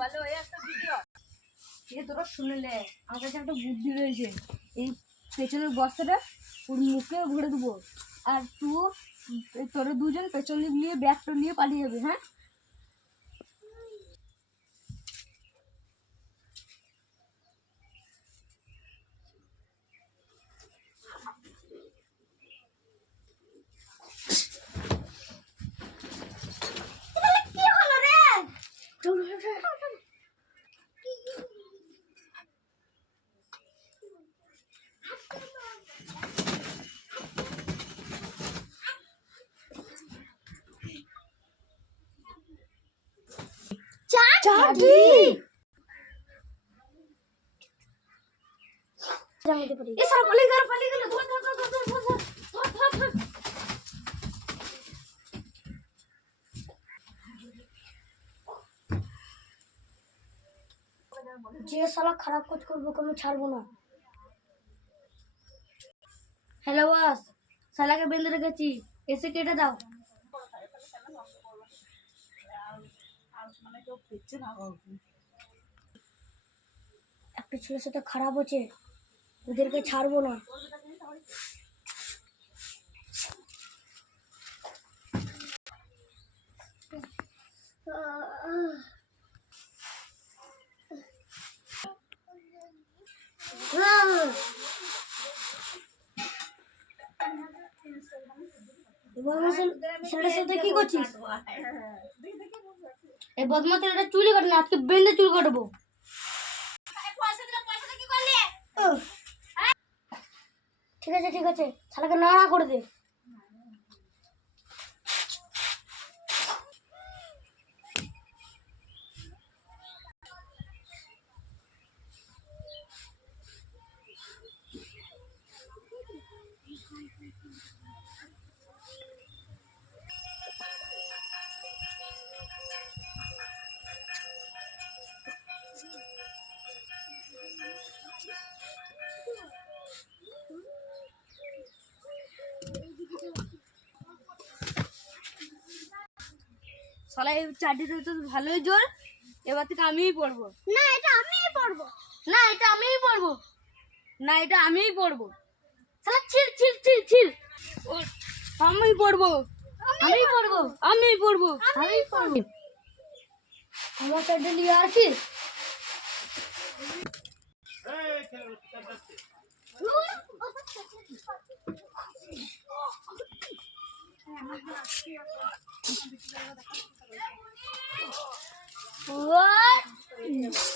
ভালো এই একটা ভিডিও এটা তোরা শুনলে আমার কাছে একটা বুদ্ধি রয়েছে। এই পেছনের বস্তাটা ওর মুখে ভরে দেবো, আর তোরা দুজন পেছনে নিয়ে ব্যাগটা নিয়ে পালিয়ে যাবে। হ্যাঁ, যে শালা খারাপ কাজ করবো আমি ছাড়বো না। হ্যালো বস, শালাকে বেঁধে রেখেছি, এসে কেটে দাও। একটা ছেলের সাথে খারাপ হচ্ছে, ওদেরকে ছাড়বো না। ছেলেটার সাথে কি করছিস? এই বদমাশ ছেলেটা চুলি কাটে না, আজকে বেঁধে চুল কাটবো। ঠিক আছে ঠিক আছে, শালাকে নাড়া করে দে। শালা এই চাটিতে তো ভালোই জোর, এবার থেকে আমিই পড়বো। না এটা আমিই পড়বো। না এটা আমিই পড়বো। না এটা আমিই পড়বো। শালা ছিল ছিল ছিল ছিল, আমি পড়বো, আমি পড়বো, আমি পড়বো, আমি পড়বো। আমার সাইডে নিয়ে আর কি What?